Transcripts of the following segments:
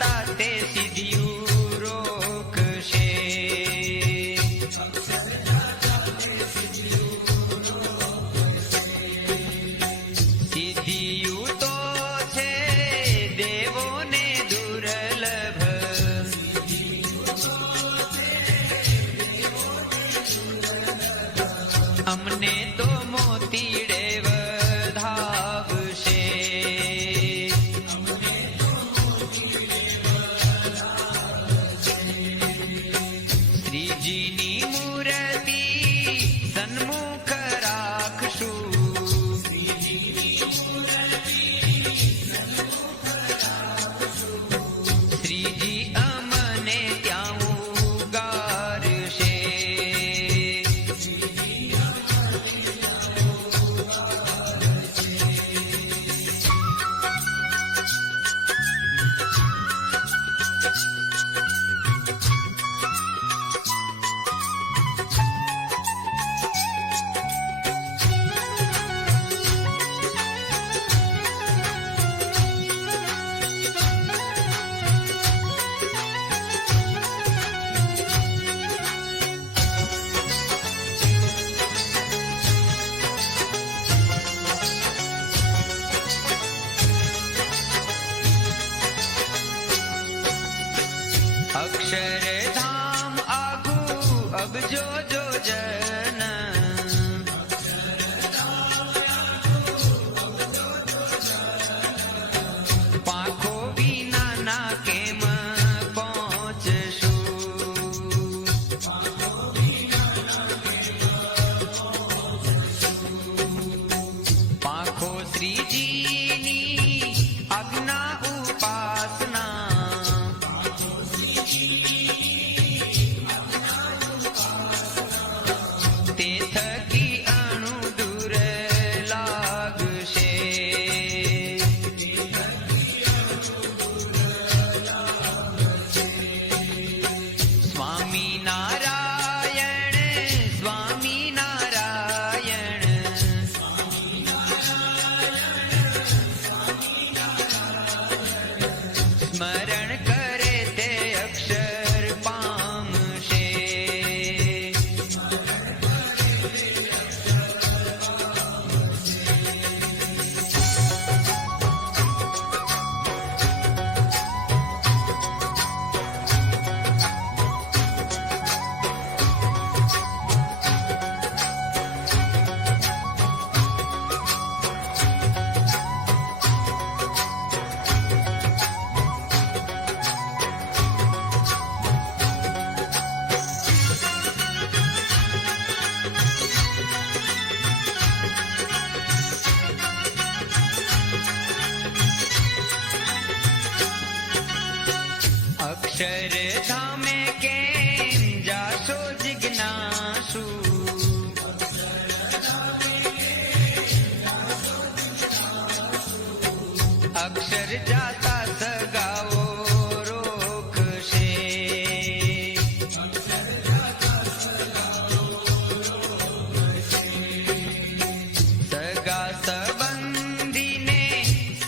ता ते सिदियू અક્ષરધામ આગુ અબજો જો જન.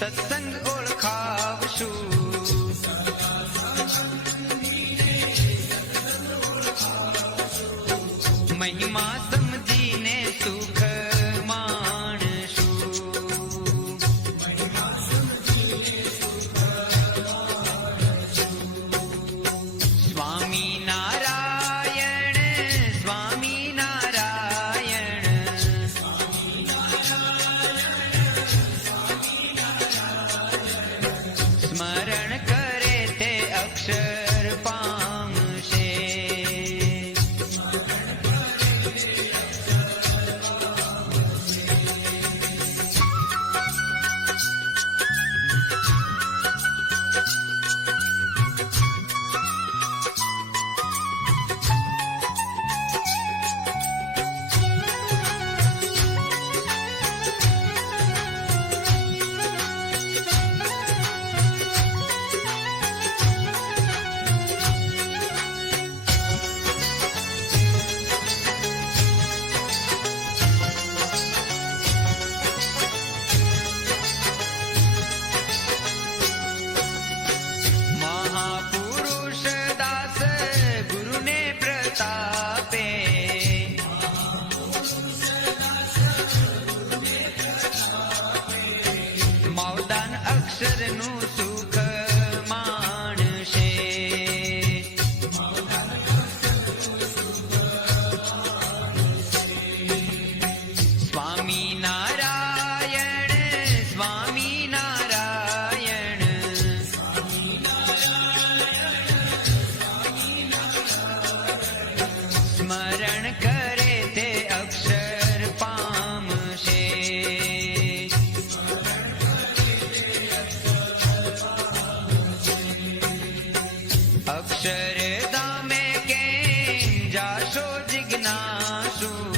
That's that જિજ્ઞાસુ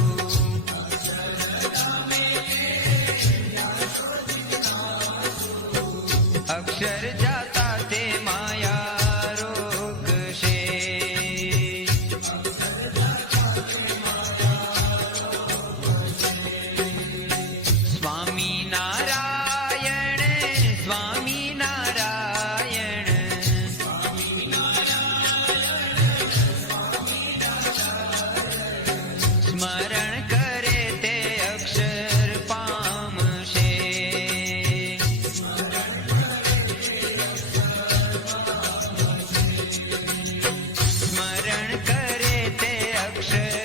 खुशे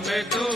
આજ મેં તો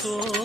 ફૂલડાને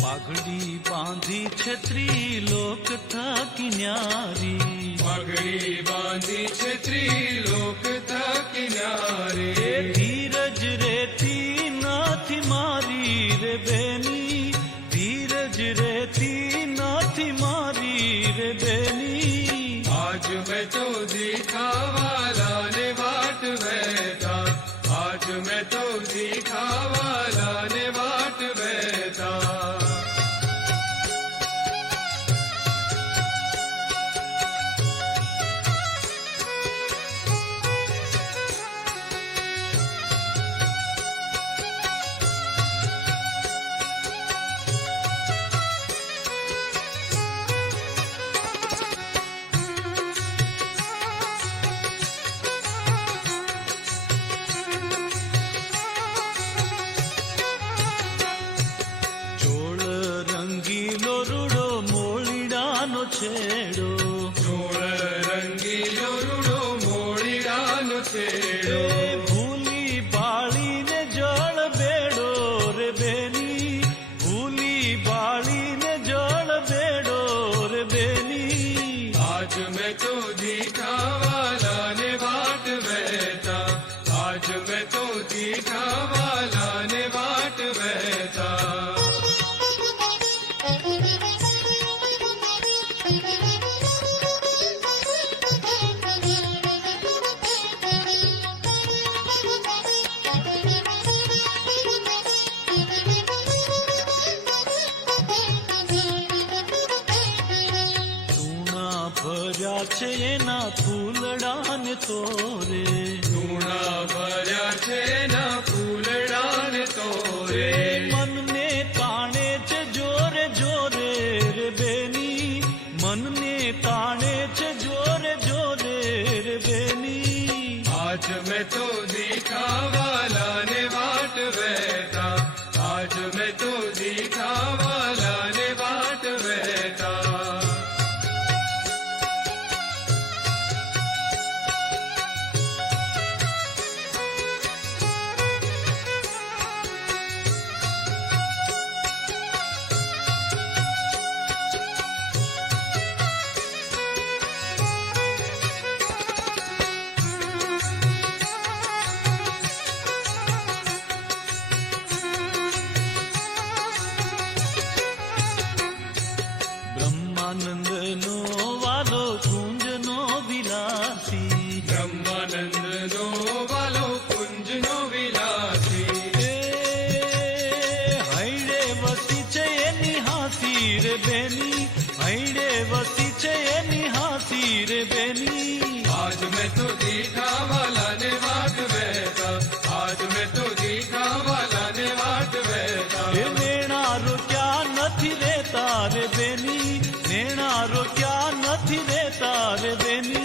પાઘડી બાંધી છત્રી લોક થાકી ન્યારી પાઘડી બાંધી છત્રી आज मैं तो जीता તો રે લુણા ભર્યા છે ના ફૂલડાન તો રે મનને તાણે છે જોરે જોરે રે બેની. મનને તાણે છે જોરે જોરે રે બેની. આજ મેં તો आनंद उतार देना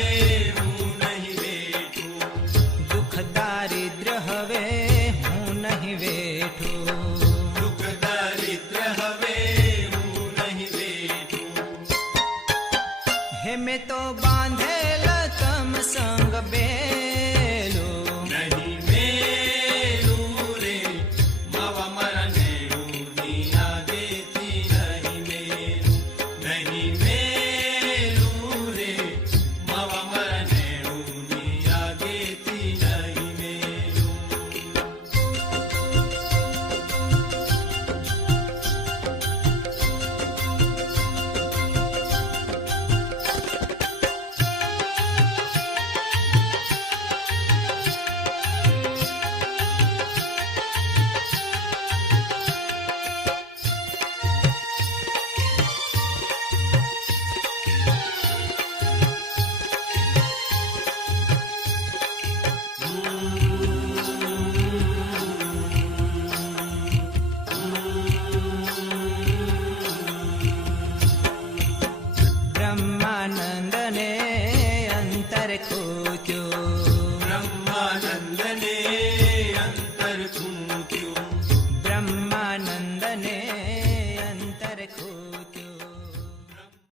Hey.